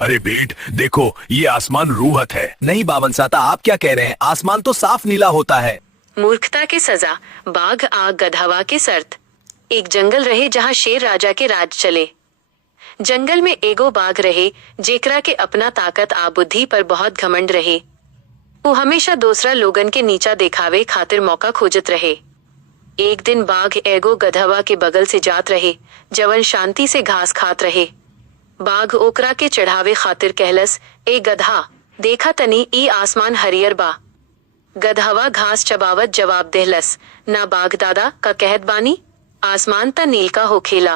अरे बेट देखो, ये आसमान रूहत है। नहीं बावन साता, आप क्या कह रहे हैं? आसमान तो साफ नीला होता है। मूर्खता की सजा, बाघ आग गधावा के सर्त। एक जंगल रहे जहाँ शेर राजा के राज चले। जंगल में एगो बाघ रहे जेकरा के अपना ताकत आ बुद्धि पर बहुत घमंड रहे। वो हमेशा दूसरा लोगन के नीचा दिखावे खातिर मौका खोजत रहे। एक दिन बाघ एगो गधवा के बगल से जात रहे जवन शांति से घास खात रहे। बाघ ओकरा के चढ़ावे खातिर कहलस, ए गधा, देखा तनी ई आसमान हरियर बा। गधवा घास चबावत जवाब देहलस, ना बाघ दादा का कहत बानी, आसमान त नील का होखेला।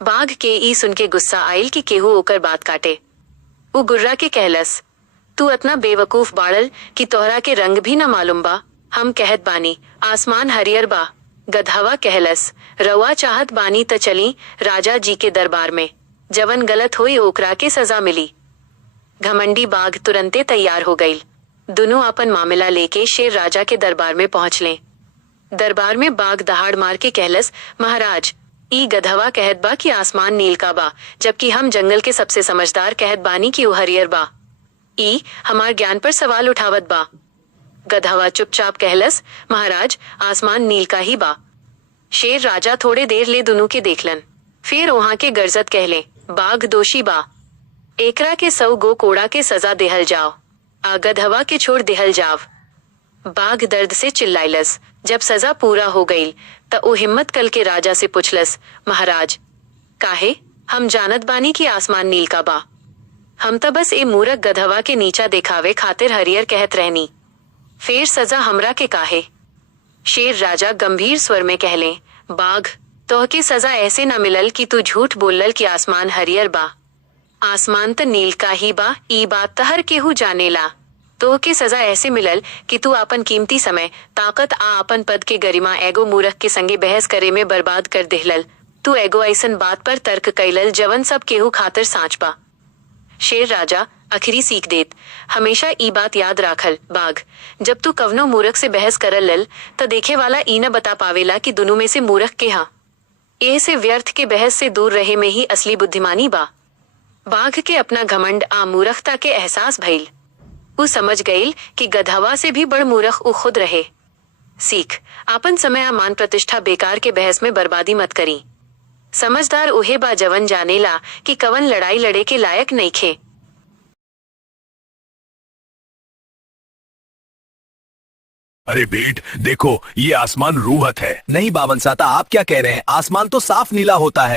बाघ के ई सुन के गुस्सा आयल कि केहू ओकर बात काटे। वो गुर्रा के कहलस, तू अतना बेवकूफ बाड़ल कि तोहरा के रंग भी न मालूम बा। हम कहत बानी आसमान हरियर बा। गधवा कहलस, रवा चाहत बानी त चली राजा जी के दरबार में, जवन गलत हुई ओकरा के सजा मिली। घमंडी बाघ तुरंते तैयार हो गई। दोनों अपन मामला लेके शेर राजा के दरबार में पहुंच ले। दरबार में बाघ दहाड़ मार के कहलस, महाराज, ई गधवा कहत बा कि आसमान नील का बा, जबकि हम जंगल के सबसे समझदार कहत बानी कि वो हरियर बा। ई हमार ज्ञान पर सवाल उठावत बा। गधवा चुपचाप कहलस, महाराज, आसमान नील का ही बा। शेर राजा थोड़े देर ले दोनों के देखलन, फिर वहां के गर्जत कहले, बाघ दोषी बा। एकरा के 100 गो कोड़ा के सजा देहल जाओ, आ गधवा के छोड़ देहल जाव। बाघ दर्द से चिल्लाइलस। जब सजा पूरा हो गई त ओ हिम्मत कल के राजा से पूछलस, महाराज, काहे? हम जानत बानी कि आसमान नील का बा। हम त बस ए मूरख गधवा के नीचा दिखावे खातिर हरियर कहत रहनी। फिर सजा हमरा के काहे? शेर राजा गंभीर स्वर में कहले, बाघ, तोहके सजा ऐसे न मिलल कि तू झूठ बोलल कि आसमान हरियर बा। आसमान त नील का ही बा, ई बात त हर केहू जानेला। तोहके सजा ऐसे मिलल कि तू अपन कीमती समय, ताकत आ अपन पद के गरिमा एगो मूरख के संगे बहस करे में बर्बाद कर देहलल। तू एगो ऐसन बात पर तर्क कैलल जवन सब केहू खातिर सांच बा। शेर राजा आखिरी सीख देत, हमेशा ई बात याद राखल, बाघ, जब तू कवनो मूरख से बहस करल लल त देखे वाला ई न बता पावेला कि दोनों में से मूरख के हा। एह से व्यर्थ के बहस से दूर रहे में ही असली बुद्धिमानी बा। बाघ के अपना घमंड आ मूर्खता के एहसास भइल। वो समझ गईल कि गधवा से भी बड़ मूर्ख वो खुद रहे। सीख, आपन समय आ मान प्रतिष्ठा बेकार के बहस में बर्बादी मत करी। समझदार उहे बा जवन जानेला कि कवन लड़ाई लड़े के लायक नइखे। अरे बेट देखो, ये आसमान रूहत है। नहीं बावन साता, आप क्या कह रहे हैं? आसमान तो साफ नीला होता है।